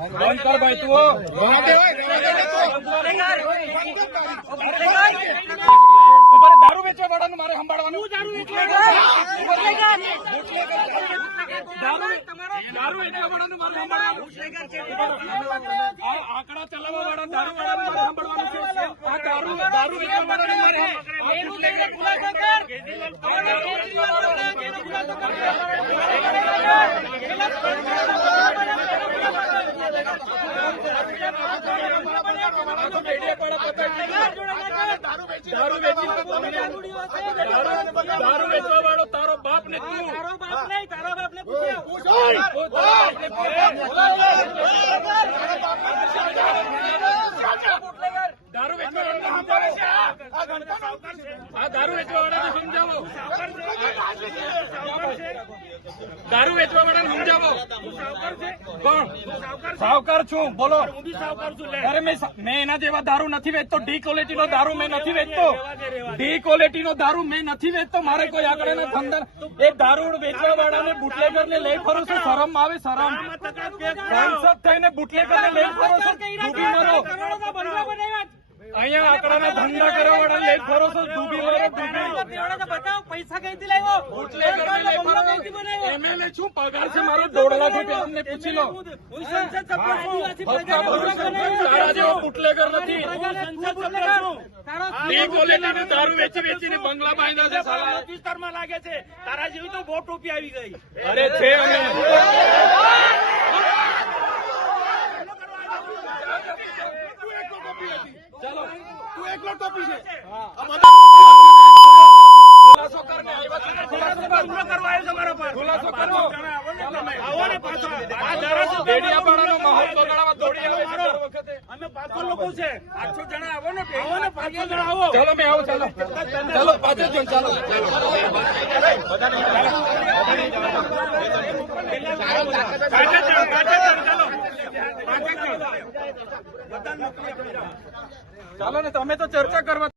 બંધ કર ભાઈ તું ઉપર દારૂ વેચવા વાળાનું મારે સંભાળવાનું દારૂ વેચવા વાળાનું મારે સંભાળવાનું આંકડા ચલાવવા વાળા દારૂ વાળાનું મારે સંભાળવાનું આ દારૂ વેચવા વાળાનું મારે દારૂ વેચવા વાળો તારો બાપ ને તું તારો બાપ નહીં તારા બાપ ને દારૂ વેચવા આ દારૂ વેચવા વાળાને સમજાવો દારૂ વેચવા વાળાને સમજાવો કોણ સાવકાર છું બોલો અરે મેં એના જેવા દારૂ નથી વેચતો ડી ક્વોલિટી નો દારૂ મેં નથી વેચતો ડી ક્વોલિટી નો દારૂ મેં નથી વેચતો મારે કોઈ આગળ ધંધા એ દારૂ વેચવા વાળાને બુટલેગર ને લઈ ફરો છો શરમ આવે શરમ સાંસદ થઈને બુટલેગર ને લઈ ફરો છો ડૂબી મરો અહીંયા આંકડાના ધંધા કરવા વાળા લઈ ફરો છો ડૂબી મરો બતાવો પૈસા કઈથી લાવ્યો બુટલેગર ને લઈ ફરો એમએલએ છું પગાર છે મારો 1.5 લાખ રૂપિયા અમને પૂછી લો તારા જેવો બુટલેગર નથી ડી ક્વોલિટીનો દારૂ વેચીને બંગલા બાંધ્યા છે સાલા વિસ્તારમાં લાગે છે તારા જેવી તો બહુ ટોપી આવી ગઈ અરે છે અમે ચાલો તું એકલો ટોપી છે ખુલાસો કરને આવ્યા ખુલાસો કરવા આવ્યો છે મારા પર ખુલાસો કરવો આવો ને પાછો આ ધારાસભ્ય બેડિયાપાડાનો માહોલ બગાડવા દોડી આવે છે દર વખતે અમે 500 લોકો છે 800 જણા આવો ને 500 જણા આવો ચાલો મે આવો ચાલો ચાલો પાછળ જો ચાલો ચાલો ને તમે તો ચર્ચા કરવા